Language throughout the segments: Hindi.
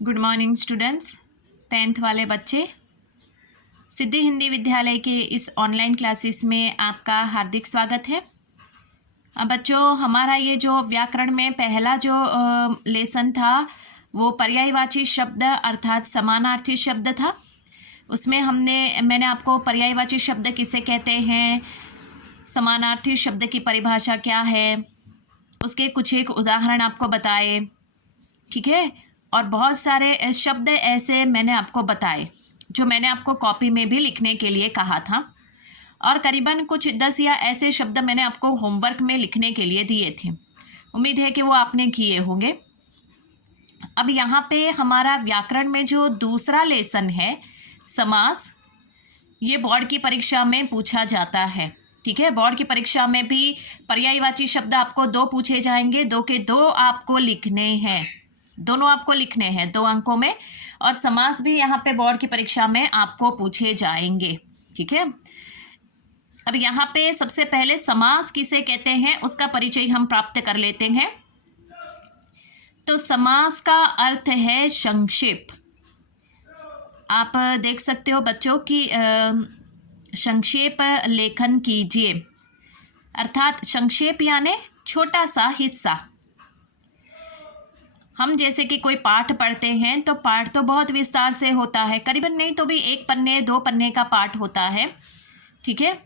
Good morning students. 10th वाले बच्चे, सिद्धि हिंदी विद्यालय के इस ऑनलाइन क्लासेस में आपका हार्दिक स्वागत है। अब बच्चों, हमारा ये जो व्याकरण में पहला जो लेसन था वो पर्यायवाची शब्द अर्थात समानार्थी शब्द था। उसमें मैंने आपको पर्यायवाची शब्द किसे कहते हैं, समानार्थी शब्द की परिभाषा क्या है, उसके कुछ एक उदाहरण आपको बताए, ठीक है। और बहुत सारे शब्द ऐसे मैंने आपको बताए जो मैंने आपको कॉपी में भी लिखने के लिए कहा था, और करीबन कुछ 10 या ऐसे शब्द मैंने आपको होमवर्क में लिखने के लिए दिए थे। उम्मीद है कि वो आपने किए होंगे। अब यहाँ पे हमारा व्याकरण में जो दूसरा लेसन है समास, ये बोर्ड की परीक्षा में पूछा जाता है, ठीक है। बोर्ड की परीक्षा में भी पर्यायवाची शब्द आपको 2 पूछे जाएंगे, 2 के 2 आपको लिखने हैं, दोनों आपको लिखने हैं 2 अंकों में। और समास भी यहाँ पे बोर्ड की परीक्षा में आपको पूछे जाएंगे, ठीक है। अब यहाँ पे सबसे पहले समास किसे कहते हैं उसका परिचय हम प्राप्त कर लेते हैं। तो समास का अर्थ है संक्षेप। आप देख सकते हो बच्चों की संक्षेप लेखन कीजिए, अर्थात संक्षेप यानी छोटा सा हिस्सा। हम जैसे कि कोई पाठ पढ़ते हैं तो पाठ तो बहुत विस्तार से होता है, करीबन नहीं तो भी 1 पन्ने 2 पन्ने का पाठ होता है, ठीक है।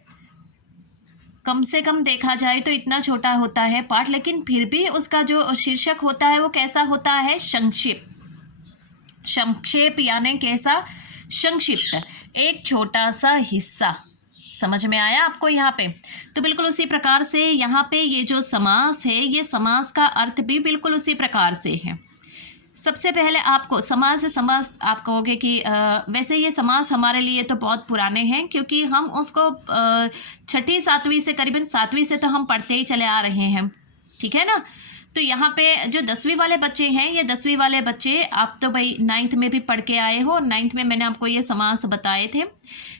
कम से कम देखा जाए तो इतना छोटा होता है पाठ, लेकिन फिर भी उसका जो शीर्षक होता है वो कैसा होता है, संक्षेप। संक्षेप यानी कैसा, संक्षिप्त, एक छोटा सा हिस्सा। समझ में आया आपको यहाँ पे। तो बिल्कुल उसी प्रकार से यहाँ पे ये जो समास है, ये समास का अर्थ भी बिल्कुल उसी प्रकार से है। सबसे पहले आपको समास आप कहोगे कि वैसे ये समास हमारे लिए तो बहुत पुराने हैं, क्योंकि हम उसको 6ठी 7वीं से, करीबन 7वीं से तो हम पढ़ते ही चले आ रहे हैं, ठीक है ना। तो यहाँ पे जो 10वीं वाले बच्चे हैं, ये 10वीं वाले बच्चे आप तो भाई 9th में भी पढ़ के आए हो, 9th में मैंने आपको ये समास बताए थे,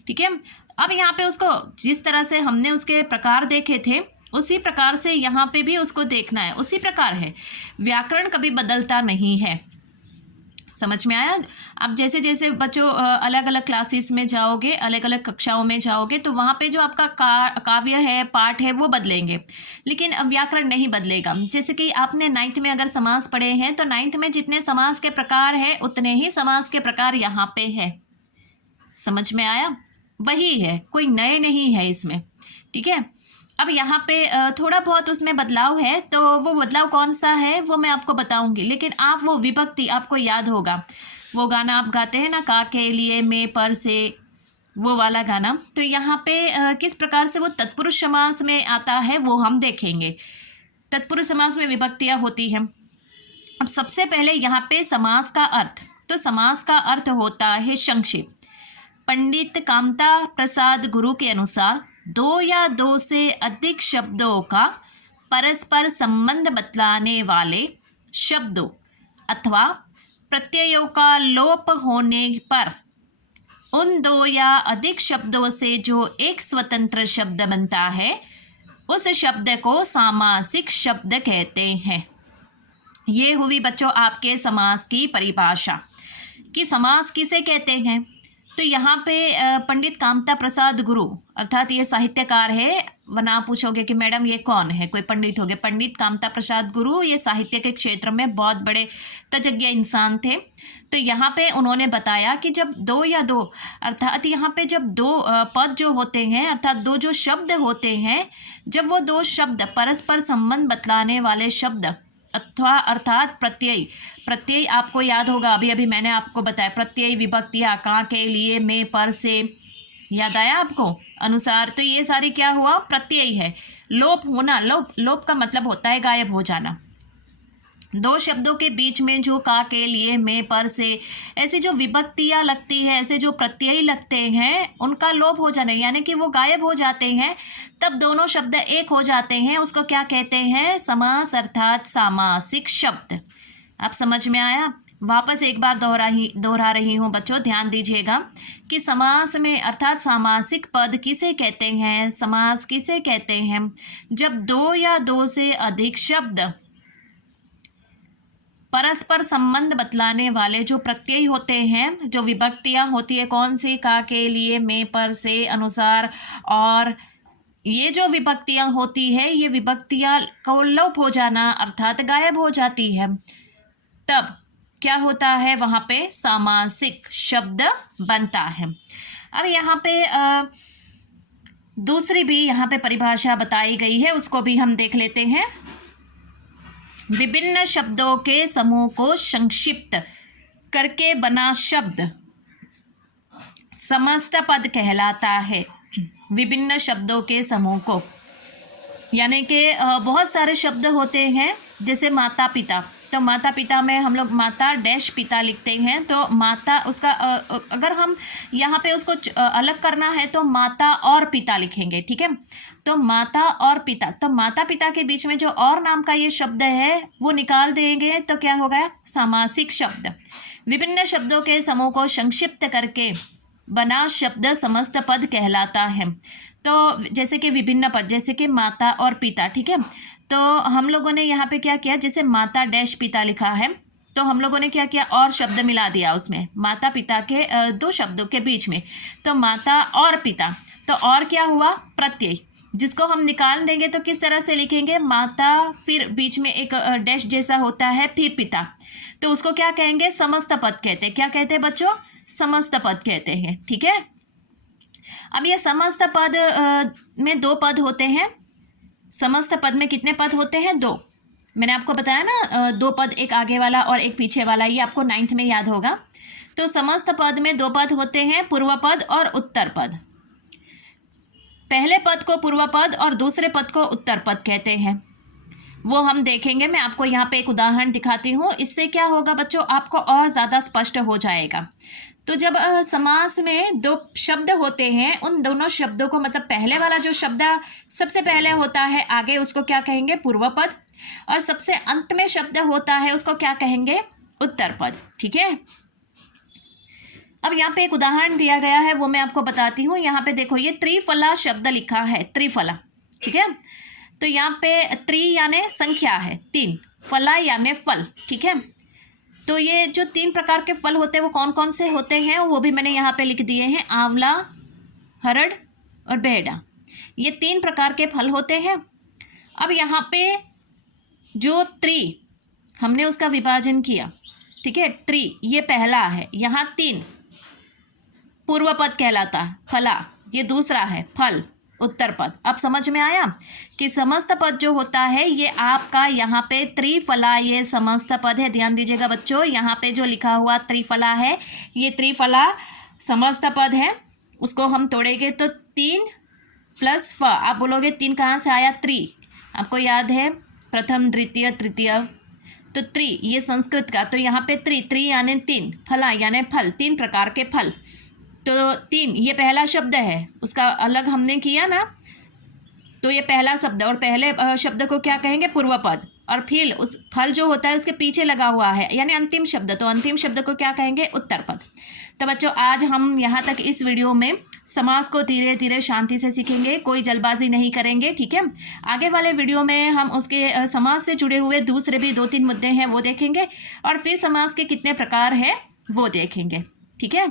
ठीक है। अब यहाँ पे उसको जिस तरह से हमने उसके प्रकार देखे थे उसी प्रकार से यहाँ पे भी उसको देखना है, उसी प्रकार है। व्याकरण कभी बदलता नहीं है, समझ में आया। अब जैसे जैसे बच्चों अलग अलग क्लासेस में जाओगे, अलग अलग कक्षाओं में जाओगे, तो वहाँ पे जो आपका काव्य है, पाठ है, वो बदलेंगे, लेकिन अब व्याकरण नहीं बदलेगा। जैसे कि आपने 9th में अगर समास पढ़े हैं तो 9th में जितने समास के प्रकार हैं उतने ही समास के प्रकार यहाँ पे है, समझ में आया। वही है, कोई नए नहीं है इसमें, ठीक है। अब यहाँ पे थोड़ा बहुत उसमें बदलाव है, तो वो बदलाव कौन सा है वो मैं आपको बताऊंगी, लेकिन आप वो विभक्ति आपको याद होगा। वो गाना आप गाते हैं ना, का के लिए में पर से, वो वाला गाना। तो यहाँ पे किस प्रकार से वो तत्पुरुष समास में आता है वो हम देखेंगे। तत्पुरुष समास में विभक्तियाँ होती हैं। अब सबसे पहले यहाँ पे समास का अर्थ, तो समास का अर्थ होता है संक्षेप। पंडित कामता प्रसाद गुरु के अनुसार 2 या 2 से अधिक शब्दों का परस्पर संबंध बतलाने वाले शब्दों अथवा प्रत्ययों का लोप होने पर उन 2 या अधिक शब्दों से जो एक स्वतंत्र शब्द बनता है, उस शब्द को सामासिक शब्द कहते हैं। ये हुई बच्चों आपके समास की परिभाषा कि समास किसे कहते हैं। तो यहाँ पे पंडित कामता प्रसाद गुरु, अर्थात ये साहित्यकार है। वरना पूछोगे कि मैडम ये कौन है, कोई पंडित हो गए। पंडित कामता प्रसाद गुरु ये साहित्य के क्षेत्र में बहुत बड़े तज्ञ इंसान थे। तो यहाँ पे उन्होंने बताया कि जब 2 या 2, अर्थात यहाँ पे जब 2 पद जो होते हैं, अर्थात 2 जो शब्द होते हैं, जब वो 2 शब्द परस्पर संबंध बतलाने वाले शब्द अथवा अर्थात प्रत्यय आपको याद होगा, अभी अभी मैंने आपको बताया प्रत्यय विभक्तियाँ, का के लिए में पर से, याद आया आपको, अनुसार। तो ये सारी क्या हुआ, प्रत्यय है। लोप होना, लोप का मतलब होता है गायब हो जाना। 2 शब्दों के बीच में जो का के लिए में पर से ऐसी जो विभक्तियाँ लगती है, ऐसे जो प्रत्यय लगते हैं, उनका लोप हो जाना यानी कि वो गायब हो जाते हैं, तब दोनों शब्द एक हो जाते हैं। उसको क्या कहते हैं, समास अर्थात सामासिक शब्द। आप समझ में आया। वापस एक बार दोहरा रही हूँ बच्चों, ध्यान दीजिएगा कि समास में अर्थात सामासिक पद किसे कहते हैं, समास किसे कहते हैं, जब 2 या 2 से अधिक शब्द परस्पर संबंध बतलाने वाले जो प्रत्यय होते हैं, जो विभक्तियां होती है, कौन सी, का, के, लिए, में, पर, से, अनुसार, और ये जो विभक्तियां होती है, ये विभक्तियां को लोप हो जाना अर्थात गायब हो जाती है, तब क्या होता है, वहाँ पे सामासिक शब्द बनता है। अब यहाँ पे दूसरी भी यहाँ पे परिभाषा बताई गई है, उसको भी हम देख लेते हैं। विभिन्न शब्दों के समूह को संक्षिप्त करके बना शब्द समस्त पद कहलाता है। विभिन्न शब्दों के समूह को, यानी कि बहुत सारे शब्द होते हैं, जैसे माता पिता, तो माता पिता में हम लोग माता डैश पिता लिखते हैं, तो माता उसका अगर हम यहाँ पे उसको अलग करना है तो माता और पिता लिखेंगे, ठीक है। तो माता और पिता, तो माता पिता के बीच में जो और नाम का ये शब्द है वो निकाल देंगे, तो क्या हो गया, सामासिक शब्द। विभिन्न शब्दों के समूह को संक्षिप्त करके बना शब्द समस्त पद कहलाता है। तो जैसे कि विभिन्न पद, जैसे कि माता और पिता, ठीक है। तो हम लोगों ने यहाँ पे क्या किया, जैसे माता डैश पिता लिखा है, तो हम लोगों ने क्या किया, और शब्द मिला दिया उसमें, माता पिता के दो शब्दों के बीच में, तो माता और पिता। तो और क्या हुआ, प्रत्यय, जिसको हम निकाल देंगे तो किस तरह से लिखेंगे, माता फिर बीच में एक डैश जैसा होता है, फिर पिता, तो उसको क्या कहेंगे, समस्त पद कहते हैं। क्या कहते हैं बच्चों, समस्त पद कहते हैं, ठीक है। अब ये समस्त पद में दो पद होते हैं। समस्त पद में कितने पद होते हैं, दो। मैंने आपको बताया ना, दो पद, एक आगे वाला और एक पीछे वाला, ये आपको 9th में याद होगा। तो समस्त पद में दो पद होते हैं, पूर्व पद और उत्तर पद। पहले पद को पूर्व पद और दूसरे पद को उत्तर पद कहते हैं, वो हम देखेंगे। मैं आपको यहाँ पे एक उदाहरण दिखाती हूँ, इससे क्या होगा बच्चों, आपको और ज़्यादा स्पष्ट हो जाएगा। तो जब समास में दो शब्द होते हैं, उन दोनों शब्दों को, मतलब पहले वाला जो शब्द सबसे पहले होता है आगे, उसको क्या कहेंगे, पूर्व पद, और सबसे अंत में शब्द होता है उसको क्या कहेंगे, उत्तर पद, ठीक है। अब यहाँ पे एक उदाहरण दिया गया है, वो मैं आपको बताती हूँ। यहाँ पे देखो, ये त्रिफला शब्द लिखा है, त्रिफला, ठीक है। तो यहाँ पे त्रि यानी संख्या है, 3, फला यानी फल, ठीक है। तो ये जो 3 प्रकार के फल होते हैं वो कौन कौन से होते हैं, वो भी मैंने यहाँ पे लिख दिए हैं, आंवला, हरड़ और बेहड़ा, ये 3 प्रकार के फल होते हैं। अब यहाँ पे जो त्रि, हमने उसका विभाजन किया, ठीक है। त्रि ये पहला है, यहाँ 3 पूर्व पद कहलाता है, फला ये दूसरा है, फल उत्तर पद। अब समझ में आया कि समस्त पद जो होता है ये आपका यहाँ पे त्रिफला, ये समस्त पद है। ध्यान दीजिएगा बच्चों, यहाँ पे जो लिखा हुआ त्रिफला है, ये त्रिफला समस्त पद है। उसको हम तोड़ेंगे तो 3 + फ, आप बोलोगे 3 कहाँ से आया, त्रि, आपको याद है प्रथम द्वितीय तृतीय, तो त्रि ये संस्कृत का, तो यहाँ पे त्रि यानी 3, फला यानी फल, 3 प्रकार के फल। तो 3 ये पहला शब्द है, उसका अलग हमने किया ना, तो ये पहला शब्द, और पहले शब्द को क्या कहेंगे, पूर्व पद, और फिर उस फल जो होता है उसके पीछे लगा हुआ है यानी अंतिम शब्द, तो अंतिम शब्द को क्या कहेंगे, उत्तर पद। तो बच्चों आज हम यहाँ तक इस वीडियो में समास को धीरे धीरे शांति से सीखेंगे, कोई जल्दबाजी नहीं करेंगे, ठीक है। आगे वाले वीडियो में हम उसके समास से जुड़े हुए दूसरे भी 2-3 मुद्दे हैं वो देखेंगे, और फिर समास के कितने प्रकार हैं वो देखेंगे, ठीक है।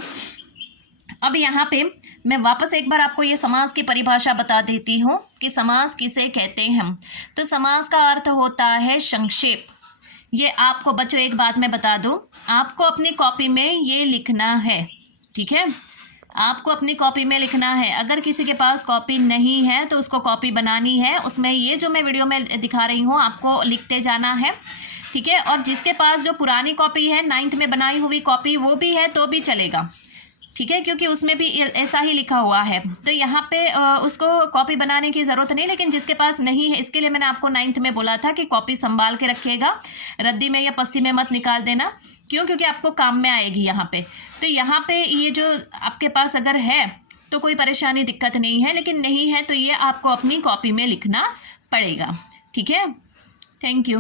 अब यहाँ पे मैं वापस एक बार आपको ये समास की परिभाषा बता देती हूँ कि समास किसे कहते हैं। तो समास का अर्थ होता है संक्षेप। ये आपको बच्चों एक बात मैं बता दूँ, आपको अपनी कॉपी में ये लिखना है, ठीक है, आपको अपनी कॉपी में लिखना है। अगर किसी के पास कॉपी नहीं है तो उसको कॉपी बनानी है, उसमें ये जो मैं वीडियो में दिखा रही हूँ आपको लिखते जाना है, ठीक है। और जिसके पास जो पुरानी कॉपी है, 9th में बनाई हुई कॉपी, वो भी है तो भी चलेगा, ठीक है, क्योंकि उसमें भी ऐसा ही लिखा हुआ है। तो यहाँ पे उसको कॉपी बनाने की ज़रूरत नहीं, लेकिन जिसके पास नहीं है इसके लिए मैंने आपको 9th में बोला था कि कॉपी संभाल के रखिएगा, रद्दी में या पस्ती में मत निकाल देना, क्यों, क्योंकि आपको काम में आएगी यहाँ पे। तो यहाँ पे ये जो आपके पास अगर है तो कोई परेशानी दिक्कत नहीं है, लेकिन नहीं है तो ये आपको अपनी कॉपी में लिखना पड़ेगा, ठीक है। Thank you.